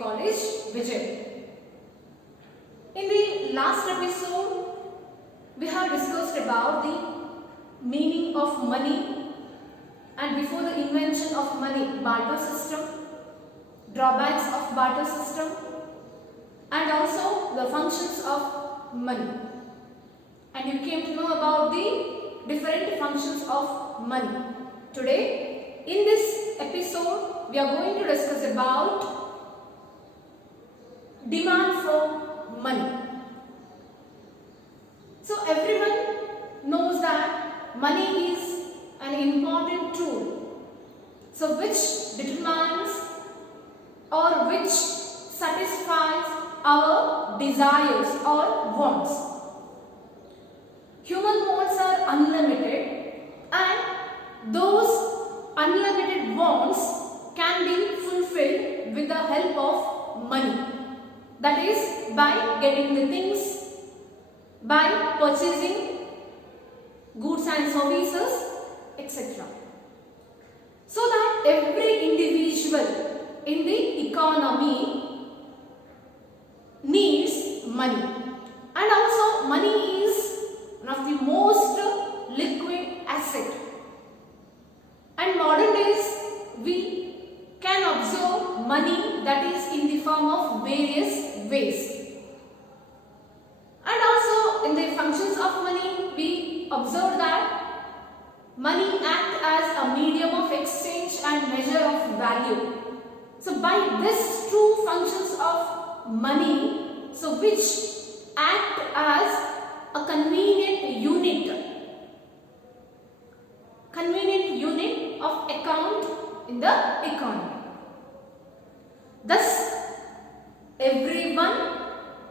College, Vijay. In the last episode, we have discussed about the meaning of money and before the invention of money, barter system, drawbacks of barter system, and also the functions of money. And you came to know about the different functions of money. Today, in this episode, we are going to discuss about demand for money. So everyone knows that money is an important tool, so which determines or which satisfies our desires or wants. Human wants are unlimited, and those unlimited wants can be fulfilled with the help of money. That is by getting the things, by purchasing goods and services, etc. So that every individual in the economy needs money. And also money is one of the most liquid asset. And modern days we can observe money that is in the form of various ways. And also in the functions of money we observe that money acts as a medium of exchange and measure of value. So by these two functions of money, so which act as a convenient unit of account in the economy. Thus, every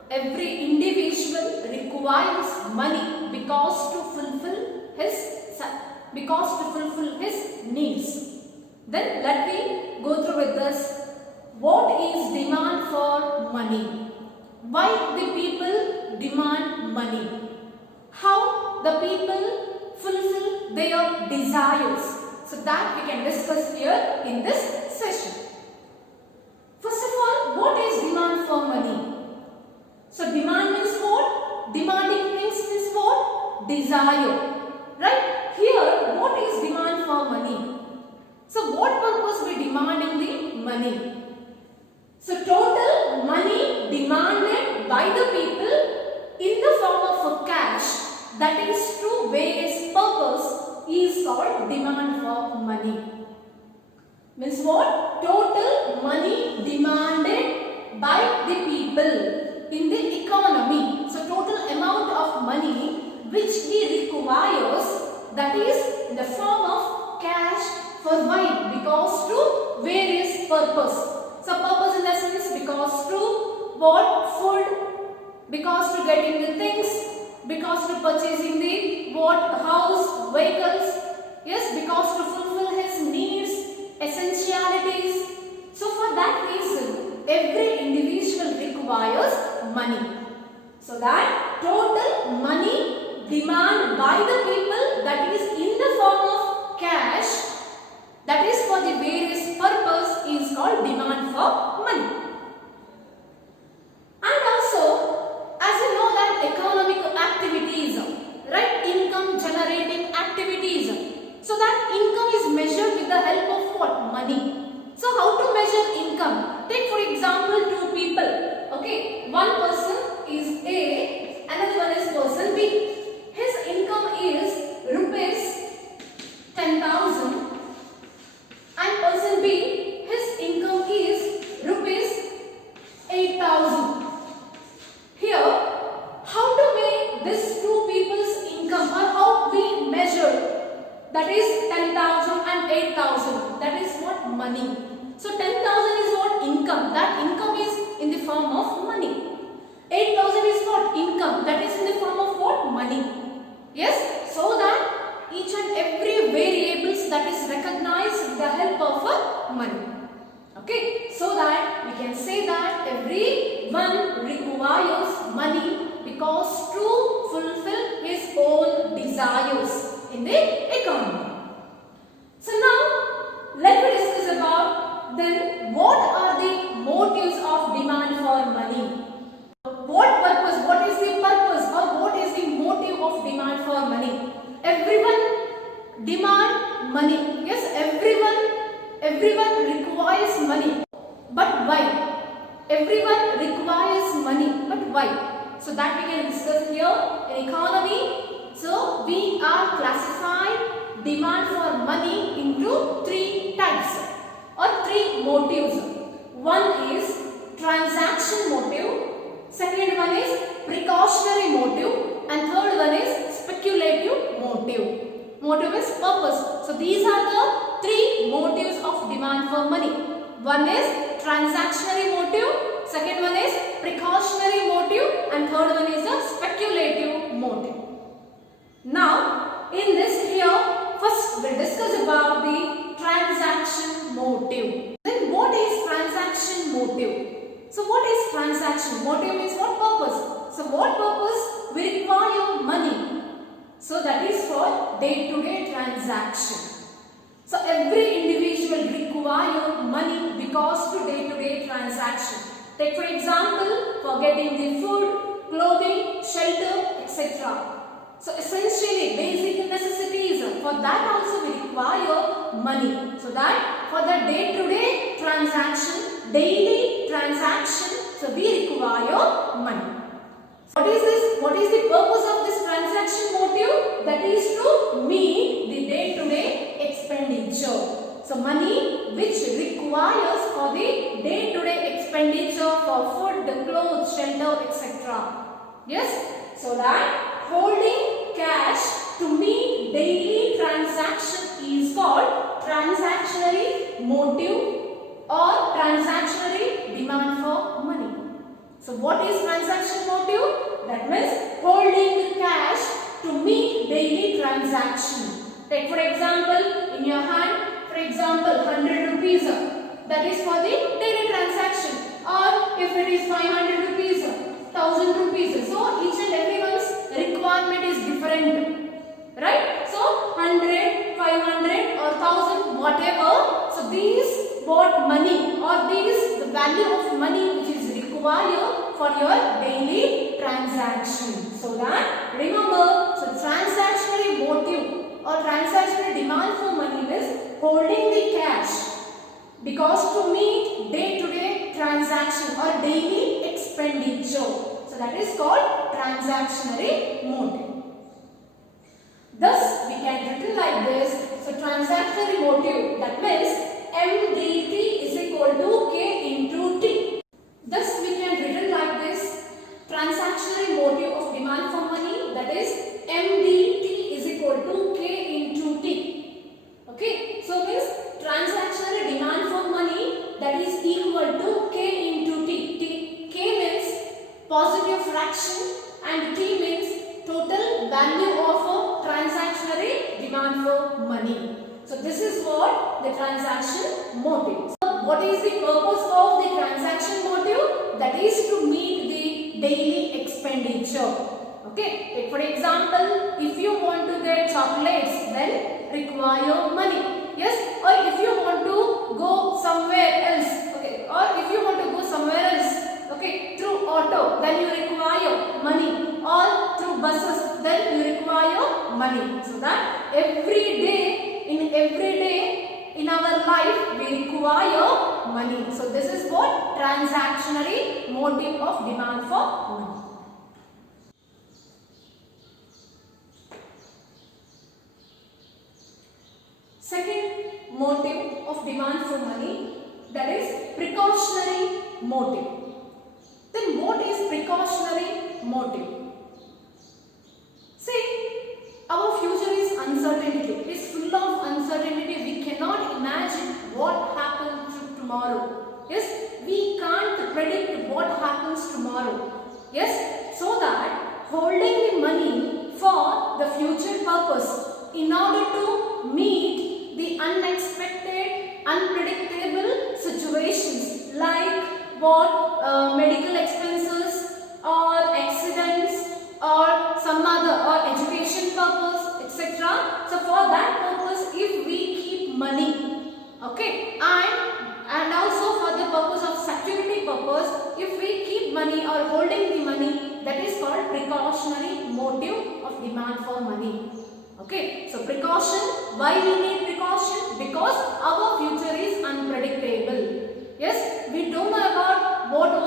individual requires money because to fulfill his needs. Then let me go through with this. What is demand for money? Why the people demand money? How the people fulfill their desires? So that we can discuss here in this session. First of all, what is demand for money? So demand means what? Demanding things means what? Desire. Right? Here, what is demand for money? So what purpose we demanding the money? So total money demanded by the people in the form of a cash, that is to various purpose, is called demand for money. Means what? Total money demanded by the people in the economy. So total amount of money which he requires, that is in the form of cash. For why? Because to various purpose. So purpose in the sense because to what? Food, because to getting the things, because to purchasing the what? House, vehicles. Yes, because to fulfill his needs, essentialities. So for that reason, every individual requires money. So that total money demand by the people, that is in the form of cash, that is for the various purpose, is called demand for money. And also, as you know that economic activities, right, income generating activities. So that income is measured with the help of what? Money. So how to measure income? Take for example two people. Okay, one person is A, another one is person B. His income is rupees 10,000 and person B, his income is rupees 8,000. Here, how to make these two people's income, or how we measure? That is 10,000 and 8,000. That is what? Money. So 10,000 is what? Income. That income is in the form of money. 8,000 is what? Income. That is in the form of what? Money. Yes. So that each and every variables that is recognized with the help of money. Okay. So that we can say that everyone requires money because to fulfill his own desires in the economy. So now let me discuss about then what are the motives of everyone requires money, but why? So that we can discuss here in economy. So we are classified demand for money into three types or three motives. One is transaction motive, second one is precautionary motive, and third one is speculative motive. Motive is purpose. So these are the three motives of demand for money. One is transactionary motive, second one is precautionary motive, and third one is a speculative motive. Now in this here, first we'll discuss about the transaction motive. Then what is transaction motive? So what is transaction? Motive means what purpose? So what purpose? We require money. So that is for day-to-day transaction. So every individual require money because to day-to-day transaction. Take for example, for getting the food, clothing, shelter, etc. So essentially basic necessities, for that also we require money. So that for the day-to-day transaction, daily transaction, so we require money. What is this? What is the purpose of this transaction motive? That is to meet the day-to-day expenditure. So money which requires for the day-to-day expenditure for food, clothes, shelter, etc. Yes? So that holding cash to meet daily transaction is called transactionary motive or transactionary demand for money. So what is transaction motive? That means holding cash to meet daily transaction. Take for example, in your hand, for example, 100 rupees. That is for the daily transaction. Or if it is 500 rupees, 1000 rupees. So each and everyone's requirement is different. Right? So 100, 500 or 1000, whatever. So these what money or these the value of money which is required for your daily transaction. So that remember, so transactionary motive or transactionary demand for money is holding the cash because to meet day-to-day transaction or daily expenditure. So that is called transactionary motive. Thus we can written like this. So transactionary motive, that means MDT is equal to K into T. Thus we can written like this. Transactionary motive of demand for money, that is MDT is equal to K into T. Okay, so means transactionary demand for money, that is equal to K into T. K means positive fraction and T means total value of a transactionary demand for money. So this is what the transaction motive. What is the purpose of the transaction motive? That is to meet the daily expenditure. Okay, take for example, if you want to get chocolates, then require money. Yes, or if you want to go somewhere else, okay, or if you want to go somewhere else, okay, through auto, then you require money, or through buses, then you require money. So that every day in our life we require money. So this is what transactionary motive of demand for money. Second motive of demand for money, that is precautionary motive. Then what is precautionary motive? See, our future is uncertainty. It is full of uncertainty. We cannot imagine what happens tomorrow. Yes, we can't predict what happens tomorrow. Yes, so that holding the money for the future purpose in order to meet the unexpected, unpredictable situations like what medical expenses or accidents or some other or education purpose, etc. So for that purpose, if we keep money, okay, and also for the purpose of security purpose, if we keep money or holding the money, that is called precautionary motive of demand for money. Okay, so precaution. Why we need precaution? Because our future is unpredictable. Yes, we don't know about what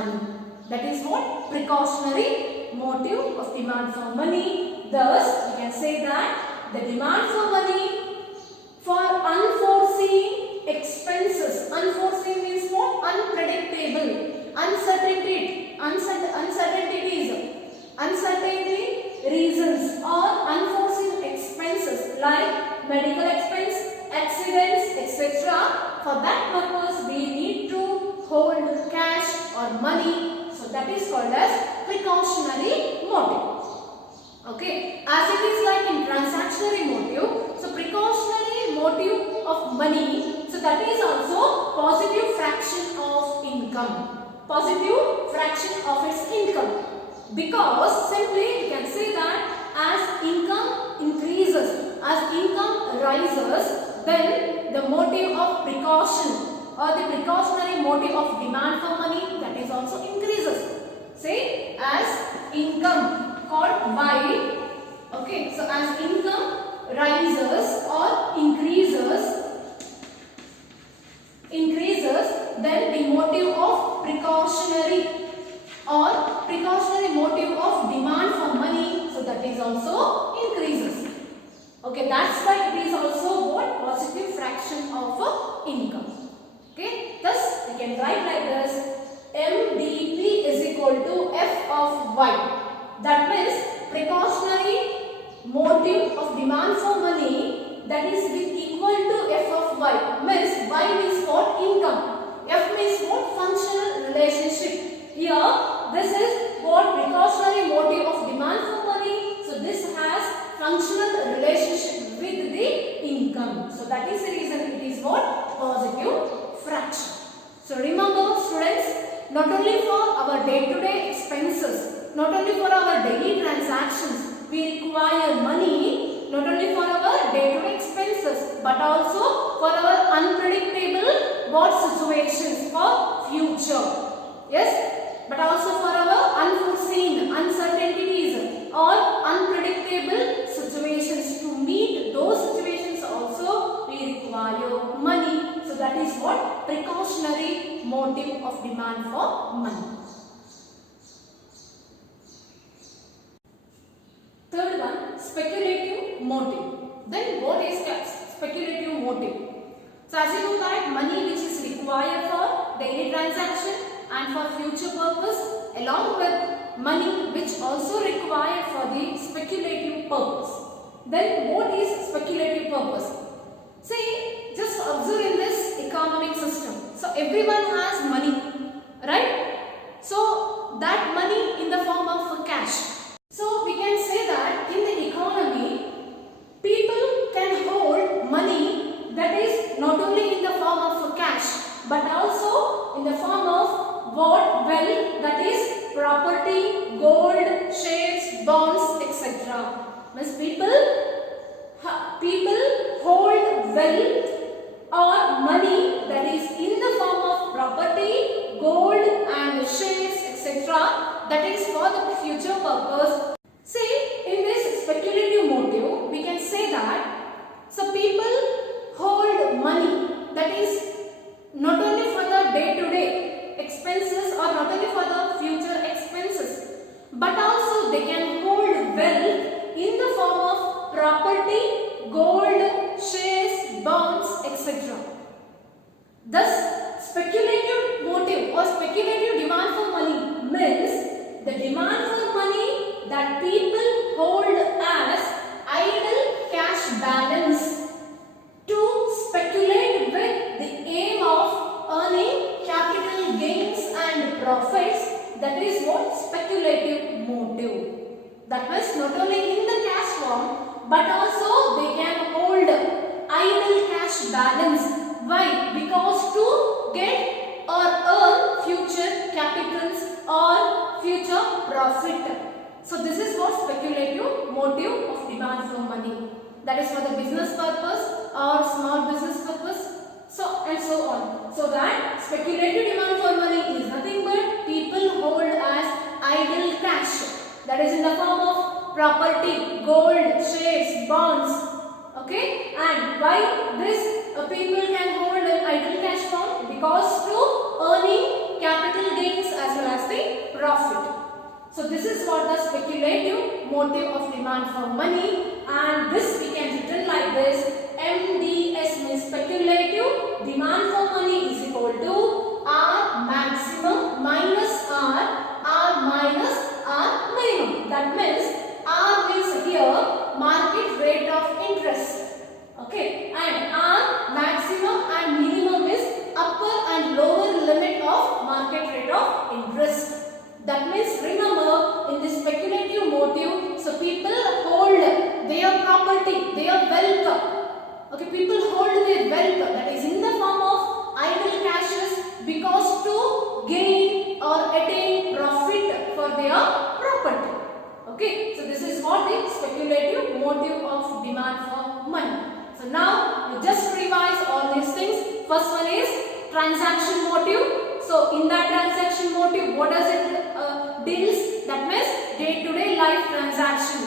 money. That is what? Precautionary motive of demand for money. Thus, we can say that the demand for money for unforeseen expenses. Unforeseen means what? Unpredictable, uncertainty reasons or unforeseen expenses like medical expense, accidents, etc. For that purpose, we need to hold cash or money. So that is called as precautionary motive. Okay, as it is like in transactionary motive, so precautionary motive of money, so that is also positive fraction of income. Positive fraction of its income. Because simply we can say that as income increases, as income rises, then the motive of precaution or the precautionary motive of demand for money, that is also increases. Say as income called by, okay, so as income rises or increases, then the motive of precautionary motive of demand for money, so that is also increases. Okay, that's why it is also what? Positive fraction of income. Okay, thus we can write like this: MDP is equal to F of Y. That means precautionary motive of demand for money, that is equal to F of Y. Means Y means what? Income. F means what? Functional relationship. Here this is what? Precautionary motive of demand for money. So this has functional relationship with the income. So that is the reason it is what? Positive fraction. So remember students, not only for our day-to-day expenses, not only for our daily transactions, we require money, not only for our day-to-day expenses, but also for our unpredictable what situations for future. Yes, but also for our unforeseen uncertainties or unpredictable situations. To meet those situations also we require money. So that is what? Precautionary motive of demand for money. Third one, speculative motive. Then what is speculative motive? So as you know that money which is required for daily transaction and for future purpose, along with money which also required for the speculative purpose. Then what is speculative purpose? See, just observe in this economic system. So everyone has money, right? So that money in the form of cash. So we can say that in the economy, people can hold money that is not only in the form of cash, but also in the form of what? Wealth, that is property, gold, shares, bonds, etc. Means people hold wealth or money that is in the form of property, gold and shares, etc. That is for the future purpose. See, in this speculative motive, we can say that so people hold money that is not only for the day-to-day expenses or not only for the future expenses, but also they can hold wealth in the form of property, gold, shares, bonds, etc. Thus, speculative motive or speculative demand for money means the demand for money that people hold as idle cash balance to speculate with the aim of earning capital gains and profits. That is what? Speculative motive. That means not only in the cash form, but also they can hold idle cash balance. Why? Because to get or earn future capitals or future profit. So this is what speculative motive of demand for money. That is for the business purpose or small business purpose. So and so on. So that speculative demand for money is nothing but people hold as idle cash. That is in the form of property, gold, shares, bonds. Okay, and why this people can hold an idle cash form? Because to earning capital gain gains as well as the profit. So this is what the speculative motive of demand for money, and this we can written like this: MDS means speculative demand for money is equal to R maximum minus R minus R minimum. That means R means here market rate of interest. Okay, and R maximum and minimum is upper and lower limit of market rate of interest. That means remember, in this speculative motive, so people hold their property, their wealth. Okay, people hold their wealth, that is in the form of idle cashes, because to gain or attain profit for their property. Okay, so this is what the speculative motive of demand for money. So now you just revise all these things. First one is transaction motive. So in that transaction motive, what does it deals? That means day-to-day life transaction.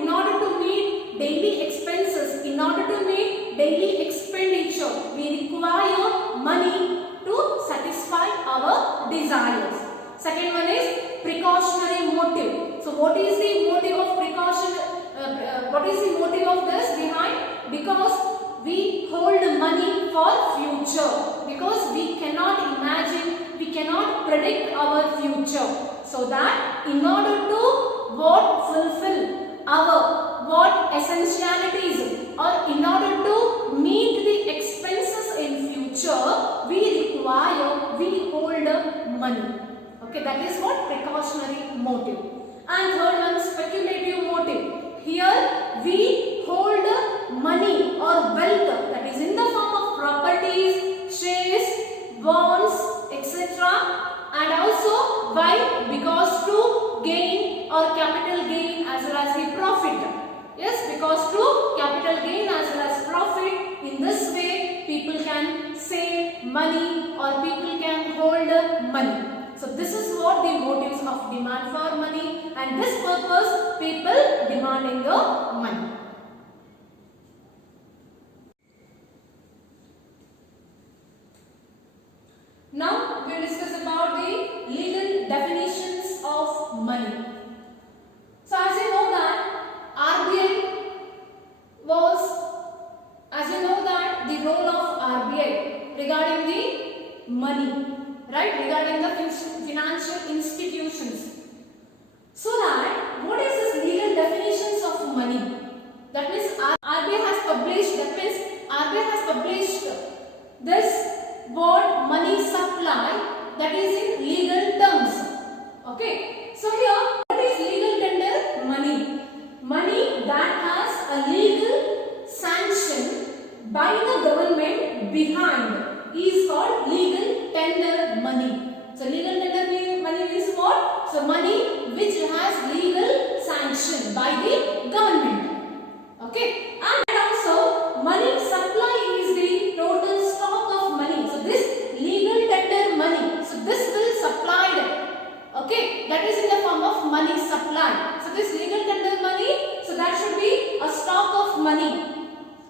In order to meet daily expenses, in order to meet daily expenditure, we require money to satisfy our desires. Second one is precautionary motive. So what is the motive of precaution? What is the motive of this behind? Because we hold money for future, because we cannot imagine, we cannot predict our future. So that in order to fulfill our essentialities, or in order to meet the expenses in future, we hold money. Okay, that is what precautionary motive. And third one, speculative motive. Here we hold money or wealth, that is in the form of properties, shares, bonds, etc. And also why? Because to gain or capital gain as well as the profit. Yes, because to capital gain as well as profit. In this way, people can save money or people can hold money. So this is what the motives of demand for money, and this purpose people demanding the money. Now we will discuss about the legal definitions of money. So as you know that the role of RBI regarding the money, right, regarding the financial institutions. So that what is this legal definitions of money? That means RBI has published, this word money supply, that is in legal terms. Okay, so here what is legal tender? Money. Money that has a legal sanction by the government behind is called legal tender money. So legal tender money means what? So money which has legal sanction by the government. Okay, and also money supply is the total stock of money. So this legal tender money, so this will supplied. Okay, that is in the form of money supply. So this legal tender money, so that should be a stock of money.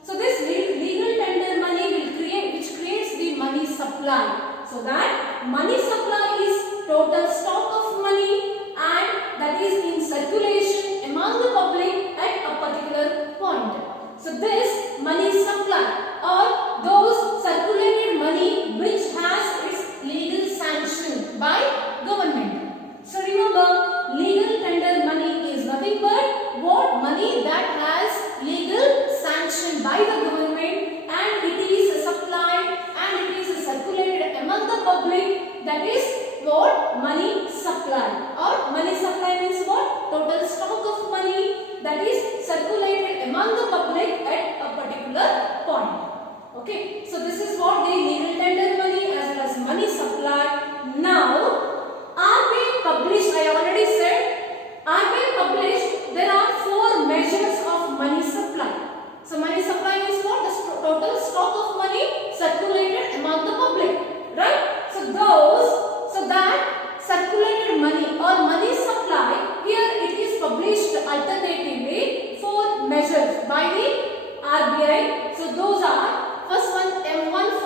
So this legal tender money which creates the money supply. So that money supply is total stock of money, and that is in circulation among the public at a particular point. So this money supply, or those circulated money which has its legal sanction by government. So remember, legal tender money is nothing but what? Money that has legal sanction by the government, and it is supplied and it is circulated among the public. That is what? Money supply. Or money supply means what? Total stock of money that is circulated among the public at a particular point. Okay, so this is what the legal tender money as well as money supply. Now RBI published, I already said, RBI published, there are 4 measures of money supply. So money supply is what? The total stock of money circulated among the public, right? So that circulated money or money supply, here it is published alternatively 4 measures by the RBI. So those are, first one M1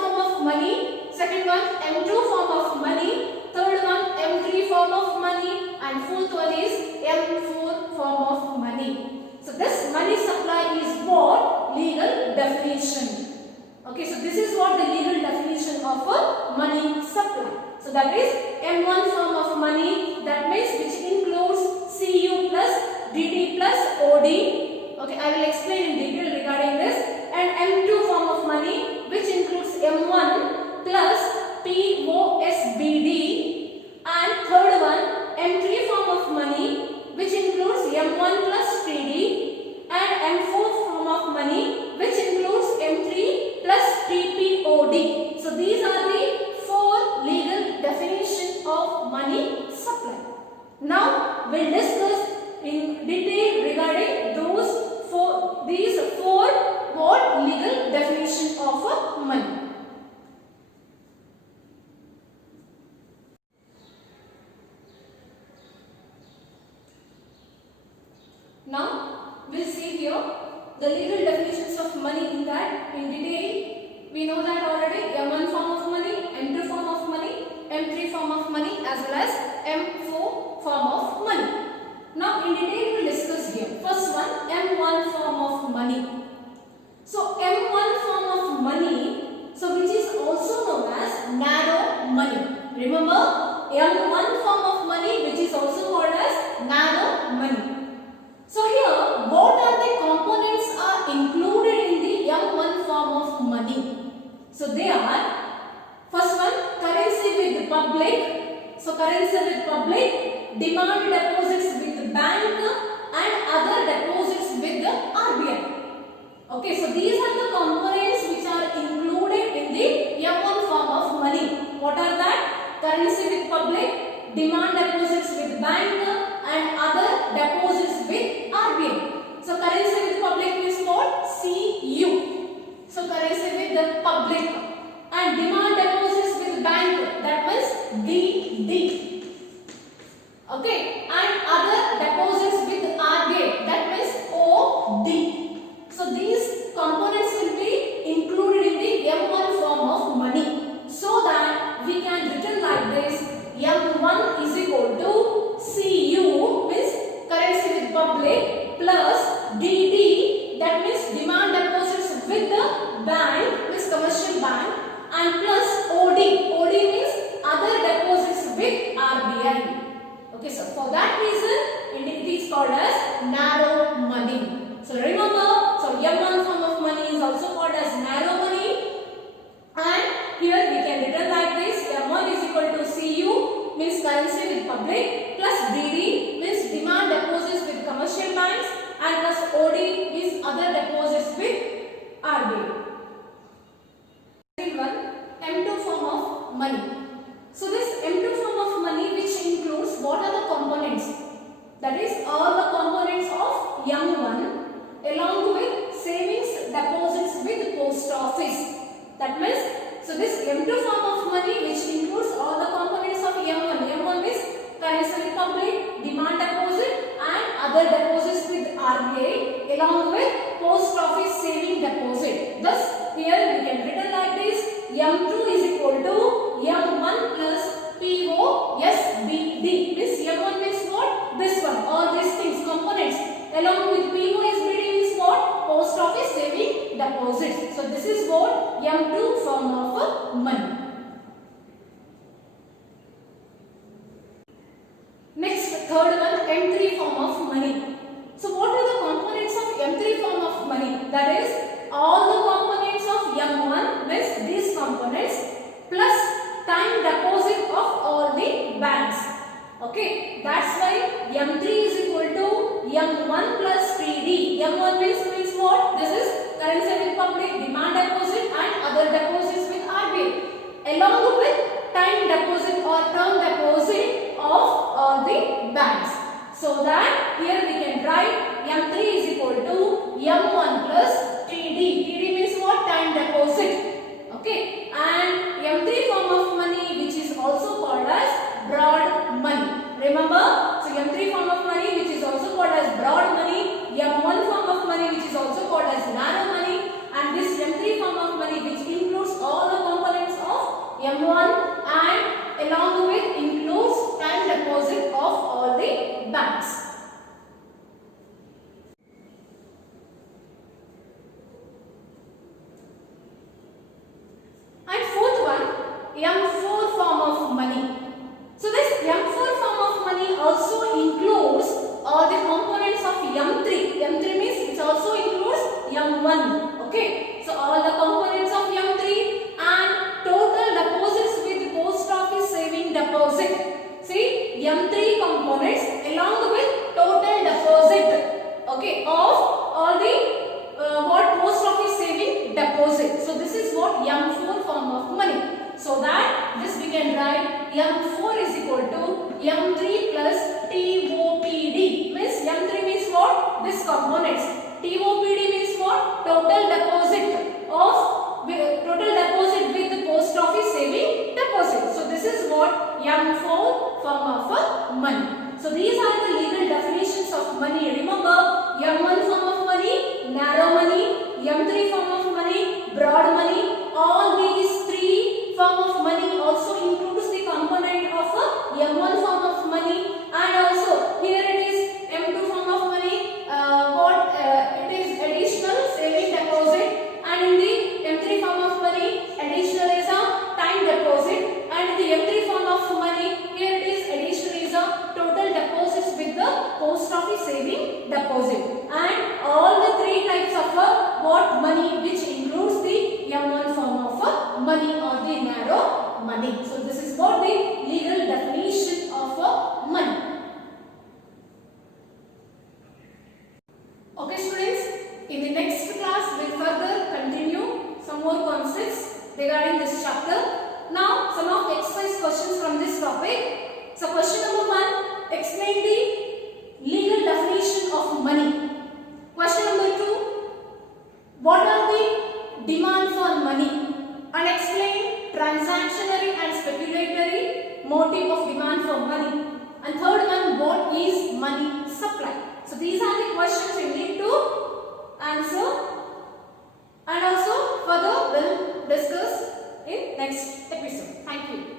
So that is M1 form of money, that means which includes CU plus DD plus OD. Okay, I will explain in detail regarding this. And M2 form of money which includes M1 plus POSBD. And third one, M3 form of money which includes M1 plus TD. And M4 form of money which includes M3 plus TPOD. So these are the four legal definitions of money supply. Now we'll discuss in detail regarding these four what legal definition of money. Now we'll see here the legal definitions of money in that in detail. We know that already M1 form of money, M2 form of money, M3 form of money as well as M4 form of money. Now in detail we'll discuss here. First one, M1 form of money. So M1 form of money, so which is also known as narrow money. Remember, M1 form of money which is also called as narrow money. So here, what are the components are included in the M1 form of money? So they are, first one, currency with public. So currency with public, demand deposits with the bank and other deposits with the RBI. Okay, so these are the components which are included in the M1 form of money. What are that? Currency with public, demand deposits with bank and other deposits with RBI. So currency with public means what? CU. So currency with the public and demand deposits with bank, that means DD. Okay, and other deposits with RBI, that means OD. So these components will be included in the M1 form of money, so that we can written like this: M1 is equal to CU, means currency with public, plus DD, that means demand deposits with the bank, means commercial bank, and plus OD. OD means other deposits with RBI. Okay, so for that reason it is called as narrow money. So remember, so M1 form of money is also called as narrow money, and here we can written like this: M1 is equal to CU, means currency with public, plus DD means demand deposits with commercial banks, and plus OD means other deposits with RBI. Second one, M2 form of money. So this M2 form of money which includes what are the components? That is all the components of M1 along with savings deposits with post office. That means, so this M2 form of money which includes all the components of M1. M1 is currency with public, demand deposit and other deposits with RBI along with post office saving deposit. Thus here we can written like this: M2 is equal to M1 plus POSBD. Means M1 means what? This one, all these things, components, along with POSBD means what? Post office saving deposits. So this is what M2 form of money. Next, third one, M3 form of money. So what are the components of M3 form of money? That is all the components of M1 means these components plus time deposit of all the banks. Okay, that's why M3 is equal to M1 plus TD. M1 means what? This is currency with public, demand deposit and other deposits with RBI along with time deposit or term deposit of all the banks. So that here we can write M3 is equal to M1 plus TD. TD means what? Time deposit. Okay, and M3 form of money which is also called as broad money. Remember, so M3 form of money which is also called as broad money, M1 form of money which is also called as narrow money, and this M3 form of money which includes all the components of M1 and along with includes time deposit of all the banks. And fourth one, M4 form of money. can write M4 is equal to M3 plus TOPD. Means M3 means what? This components. TOPD means what? Total deposit with the post office saving deposit. So this is what M4 form of money. So these are the legal definitions of money. Remember, M1 form of money, narrow money, M3 form of money, broad money. All these three form of money also includes the component of M1 form of money, and also here it is M2 form of money. It is additional saving deposit, and in the M3 form of money, additional is a time deposit, and in the M3 form of money, here it is additional is a total deposits with the post office saving deposit. And all the three types of what money, which includes the M1 form of money or the narrow money. So this is what the legal definition of money. Okay students, in the next class we will further continue some more concepts regarding this chapter. Now some of exercise questions from this topic. So question number 1, explain the legal definition of money. Question number 2, what are the demand for money, and explain transactionary and speculatory motive of demand for money. And third one, what is money supply? So these are the questions you need to answer, and also further we'll discuss in next episode. Thank you.